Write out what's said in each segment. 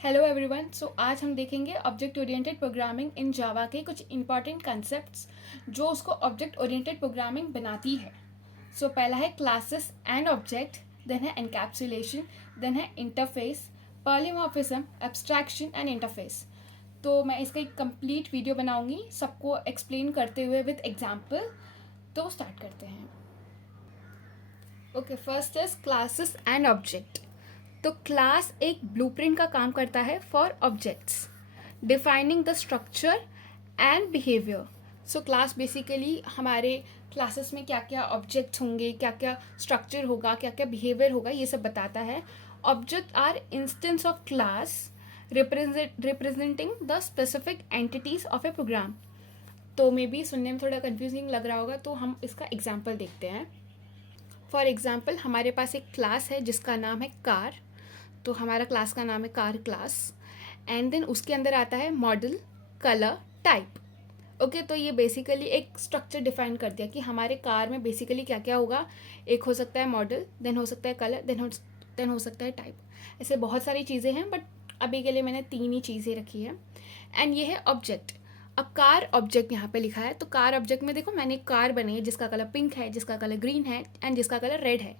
Hello everyone. आज हम देखेंगे ऑब्जेक्ट ओरिएंटेड प्रोग्रामिंग इन जावा के कुछ इंपॉर्टेंट कंसेप्ट्स जो उसको ऑब्जेक्ट ओरिएंटेड प्रोग्रामिंग बनाती है। पहला है क्लासेस एंड ऑब्जेक्ट, देन है एनकैप्सुलेशन, देन है interface, polymorphism, abstraction and interface. तो मैं इसका एक कंप्लीट वीडियो बनाऊंगी सबको एक्सप्लेन करते हुए विद एग्जाम्पल। तो स्टार्ट करते हैं। Okay, first is classes and object. तो क्लास एक ब्लूप्रिंट का काम करता है for objects, defining the structure and behaviour. Class basically हमारे क्लासेस में क्या क्या ऑब्जेक्ट्स होंगे, क्या क्या स्ट्रक्चर होगा, क्या क्या बिहेवियर होगा, ये सब बताता है। Object are instance of class representing the specific entities of a program. तो मे बी सुनने में थोड़ा कंफ्यूजिंग लग रहा होगा, तो हम इसका एग्जाम्पल देखते हैं। फॉर एग्जाम्पल, हमारे पास एक क्लास है जिसका नाम है कार। तो हमारा क्लास का नाम है कार क्लास। एंड देन उसके अंदर आता है मॉडल, कलर, टाइप। ओके, तो ये बेसिकली एक स्ट्रक्चर डिफाइन कर दिया कि हमारे कार में बेसिकली क्या क्या होगा। एक हो सकता है मॉडल, देन हो सकता है कलर, देन हो सकता है टाइप। ऐसे बहुत सारी चीज़ें हैं, बट अभी के लिए मैंने 3 ही चीज़ें रखी है। एंड ये है ऑब्जेक्ट। अब कार ऑब्जेक्ट यहाँ पे लिखा है, तो कार ऑब्जेक्ट में देखो मैंने एक कार बनाई है जिसका कलर पिंक है, जिसका कलर ग्रीन है एंड जिसका कलर रेड है।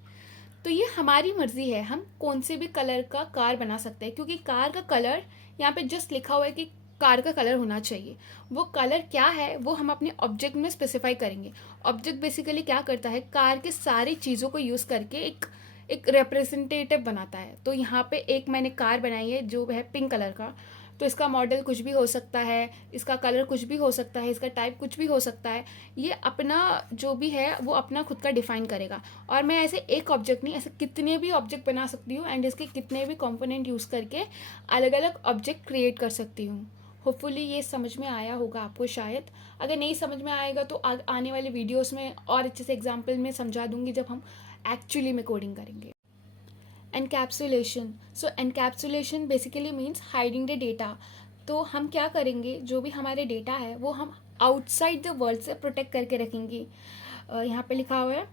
तो ये हमारी मर्जी है, हम कौन से भी कलर का कार बना सकते हैं, क्योंकि कार का कलर यहाँ पे जस्ट लिखा हुआ है कि कार का कलर होना चाहिए। वो कलर क्या है वो हम अपने ऑब्जेक्ट में स्पेसिफाई करेंगे। ऑब्जेक्ट बेसिकली क्या करता है, कार के सारी चीज़ों को यूज़ करके एक रिप्रेजेंटेटिव बनाता है। तो यहाँ पे एक मैंने कार बनाई है जो है पिंक कलर का। तो इसका मॉडल कुछ भी हो सकता है, इसका कलर कुछ भी हो सकता है, इसका टाइप कुछ भी हो सकता है। ये अपना जो भी है वो अपना खुद का डिफाइन करेगा। और मैं ऐसे एक ऑब्जेक्ट नहीं, ऐसे कितने भी ऑब्जेक्ट बना सकती हूँ एंड इसके कितने भी कंपोनेंट यूज़ करके अलग अलग ऑब्जेक्ट क्रिएट कर सकती हूँ। होपफुली ये समझ में आया होगा आपको। शायद अगर नहीं समझ में आएगा तो आने वाले वीडियोस में और अच्छे से एग्जाम्पल में समझा दूंगी जब हम एक्चुअली में कोडिंग करेंगे। Encapsulation. Encapsulation basically means hiding the data. तो हम क्या करेंगे, जो भी हमारे डेटा है वो हम आउटसाइड द वर्ल्ड से प्रोटेक्ट करके रखेंगे। यहाँ पे लिखा हुआ है,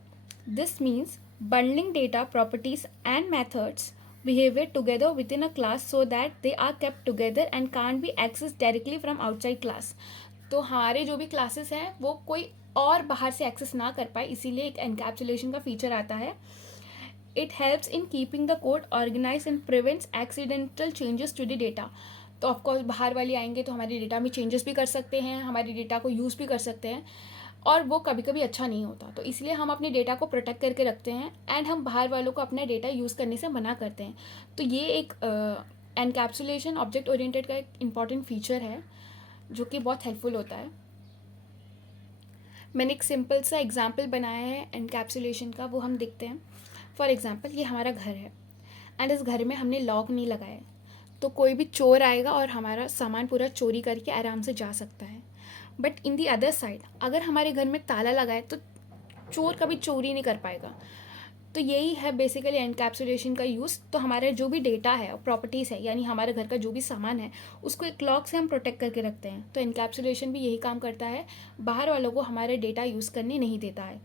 this means bundling data, properties and methods behaviour together within a class so that they are kept together and can't be access directly from outside class. तो हमारे जो भी क्लासेस हैं वो कोई और बाहर से एक्सेस ना कर पाए, इसीलिए एक एनकैप्सुलेशन का फीचर आता है। It helps in keeping the code organized and prevents accidental changes to the data. तो ऑफकोर्स बाहर वाले आएंगे तो हमारे डेटा में चेंजेस भी कर सकते हैं, हमारे डेटा को यूज़ भी कर सकते हैं, और वो कभी कभी अच्छा नहीं होता। तो इसलिए हम अपने डेटा को प्रोटेक्ट करके रखते हैं एंड हम बाहर वालों को अपना डेटा यूज़ करने से मना करते हैं। तो ये एक एनकैप्सुलेशन ऑब्जेक्ट ओरिएंटेड का एक इम्पॉर्टेंट फीचर है जो कि बहुत हेल्पफुल होता है। मैंने एक सिंपल सा एग्जाम्पल बनाया है एनकैप्सुलेशन का, वो हम देखते हैं। फॉर एग्ज़ाम्पल, ये हमारा घर है एंड इस घर में हमने लॉक नहीं लगाया, तो कोई भी चोर आएगा और हमारा सामान पूरा चोरी करके आराम से जा सकता है। But in the other side, अगर हमारे घर में ताला लगा है तो चोर कभी चोरी नहीं कर पाएगा। तो यही है बेसिकली एनकैप्सुलेशन का यूज़। तो हमारे जो भी डेटा है और प्रॉपर्टीज़ है, यानी हमारे घर का जो भी सामान है, उसको एक लॉक से हम प्रोटेक्ट करके रखते हैं। तो एनकैप्सुलेशन भी यही काम करता है, बाहर वालों को हमारे डेटा यूज़ करने नहीं देता है।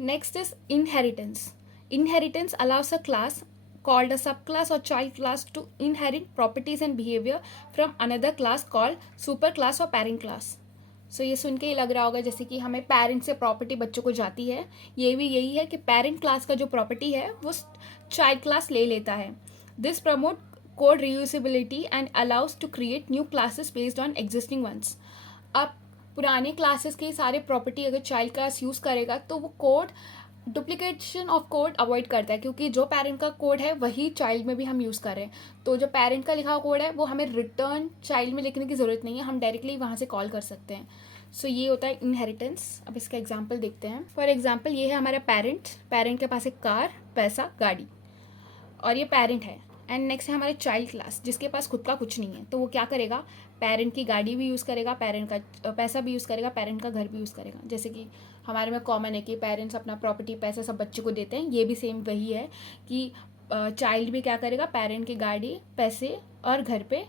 Next is inheritance. Inheritance allows a class called a subclass or child class to inherit properties and behavior from another class called superclass or parent class. ये सुन के ही लग रहा होगा जैसे कि हमें पेरेंट से प्रॉपर्टी बच्चों को जाती है। ये भी यही है कि पेरेंट क्लास का जो प्रॉपर्टी है वो चाइल्ड क्लास ले लेता है। This promote code reusability and allows to create new classes based on existing ones. अब पुराने क्लासेस के सारे प्रॉपर्टी अगर चाइल्ड क्लास यूज़ करेगा तो वो code duplication of code avoid करता है, क्योंकि जो पेरेंट का कोड है वही चाइल्ड में भी हम यूज़ कर रहे हैं। तो जो पेरेंट का लिखा हुआ कोड है वो हमें रिटर्न चाइल्ड में लिखने की ज़रूरत नहीं है, हम डायरेक्टली वहाँ से कॉल कर सकते हैं। ये होता है इनहेरिटेंस। अब इसका एग्जांपल देखते हैं। फॉर एग्जांपल, ये है हमारा पेरेंट के पास एक कार, पैसा, गाड़ी, और ये पेरेंट है। एंड नेक्स्ट है हमारे चाइल्ड क्लास जिसके पास खुद का कुछ नहीं है। तो वो क्या करेगा, पेरेंट की गाड़ी भी यूज़ करेगा, पेरेंट का पैसा भी यूज़ करेगा, पेरेंट का घर भी यूज़ करेगा। जैसे कि हमारे में कॉमन है कि पेरेंट्स अपना प्रॉपर्टी, पैसा सब बच्चे को देते हैं, ये भी सेम वही है कि चाइल्ड भी क्या करेगा, पेरेंट की गाड़ी, पैसे और घर पे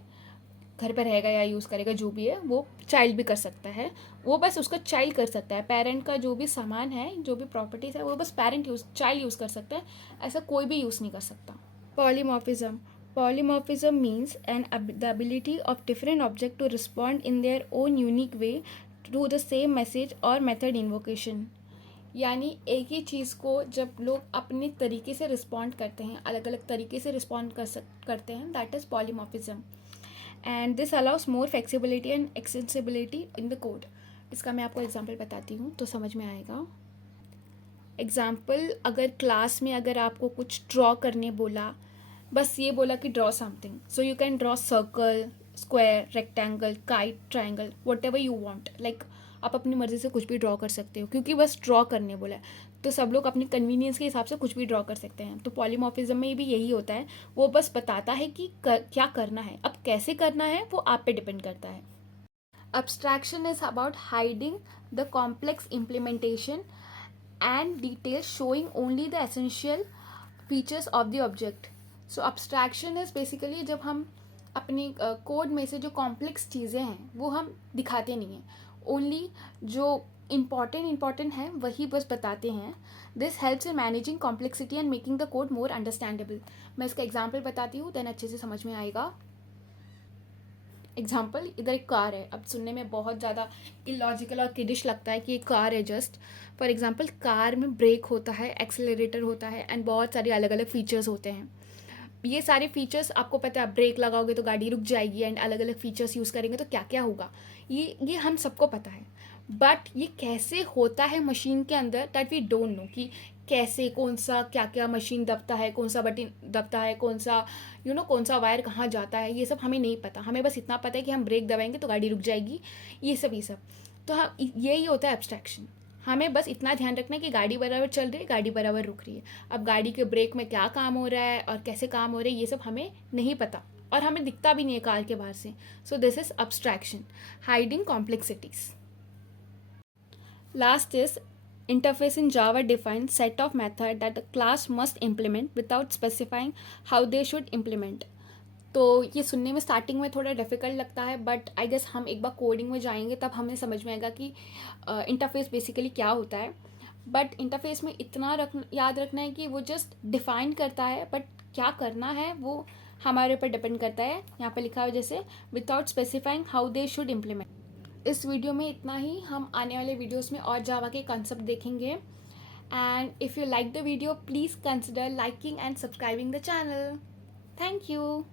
रहेगा या यूज़ करेगा, जो भी है वो चाइल्ड भी कर सकता है। वो बस उसका चाइल्ड कर सकता है। पेरेंट का जो भी सामान है, जो भी प्रॉपर्टीज़ है, वो बस चाइल्ड यूज़ कर सकता है, ऐसा कोई भी यूज़ नहीं कर सकता। Polymorphism. Polymorphism means the ability of different objects to respond in their own unique way to the same message or method invocation. यानी एक ही चीज़ को जब लोग अपने तरीके से रिस्पॉन्ड करते हैं, अलग अलग तरीके से रिस्पॉन्ड करते हैं, that is polymorphism. And this allow us more flexibility and accessibility in the code. इसका मैं आपको एग्जांपल बताती हूँ तो समझ में आएगा. एग्जाम्पल, अगर क्लास में अगर आपको कुछ ड्रॉ करने बोला, बस ये बोला कि draw something, so you can draw circle, square, rectangle, kite, triangle, what ever you want. Like आप अपनी मर्ज़ी से कुछ भी ड्रॉ कर सकते हो, क्योंकि बस ड्रॉ करने बोला है तो सब लोग अपनी कन्वीनियंस के हिसाब से कुछ भी ड्रॉ कर सकते हैं. तो पॉलीमॉर्फिज्म में भी यही होता है, वो बस बताता है कि क्या करना है. अब कैसे करना है वो आप पे डिपेंड करता है. Abstraction is about hiding the complex implementation and details, showing only the essential features of the object. So abstraction is basically जब हम अपने कोड में से जो कॉम्प्लेक्स चीज़ें हैं वो हम दिखाते नहीं हैं, ओनली जो इम्पॉर्टेंट है वही बस बताते हैं. This helps in managing complexity and making the code more understandable. मैं इसका एग्जाम्पल बताती हूँ, देन अच्छे से समझ में आएगा. एग्जाम्पल, इधर एक कार है. अब सुनने में बहुत ज़्यादा इलॉजिकल और किडिश लगता है कि एक कार है जस्ट. फॉर एग्जाम्पल, कार में ब्रेक होता है, एक्सेलरेटर होता है एंड बहुत सारे अलग अलग फीचर्स होते हैं. ये सारे फीचर्स आपको पता है, ब्रेक लगाओगे तो गाड़ी रुक जाएगी एंड अलग अलग फीचर्स यूज़ करेंगे तो क्या क्या होगा, ये हम सबको पता है. बट ये कैसे होता है मशीन के अंदर, दैट वी डोंट नो कि कैसे, कौन सा क्या क्या मशीन दबता है, कौन सा बटन दबता है, कौन सा कौन सा वायर कहाँ जाता है, ये सब हमें नहीं पता. हमें बस इतना पता है कि हम ब्रेक दबाएंगे तो गाड़ी रुक जाएगी, ये सब. तो हम यही होता है एब्स्ट्रैक्शन. हमें बस इतना ध्यान रखना है कि गाड़ी बराबर चल रही है, गाड़ी बराबर रुक रही है. अब गाड़ी के ब्रेक में क्या काम हो रहा है और कैसे काम हो रहा है ये सब हमें नहीं पता, और हमें दिखता भी नहीं है कार के बाहर से. So this is abstraction, hiding complexities. Last is interface in Java defines set of method that the class must implement without specifying how they should implement. तो ये सुनने में स्टार्टिंग में थोड़ा डिफ़िकल्ट लगता है, बट आई गेस हम एक बार कोडिंग में जाएंगे तब हमें समझ में आएगा कि इंटरफेस बेसिकली क्या होता है. बट इंटरफेस में इतना याद रखना है कि वो जस्ट डिफाइन करता है, बट क्या करना है वो हमारे ऊपर डिपेंड करता है. यहाँ पे लिखा है जैसे without specifying how they should implement. इस वीडियो में इतना ही. हम आने वाले वीडियोस में और जावा के कॉन्सेप्ट देखेंगे. And if you like the video, please consider liking and subscribing the channel. Thank you.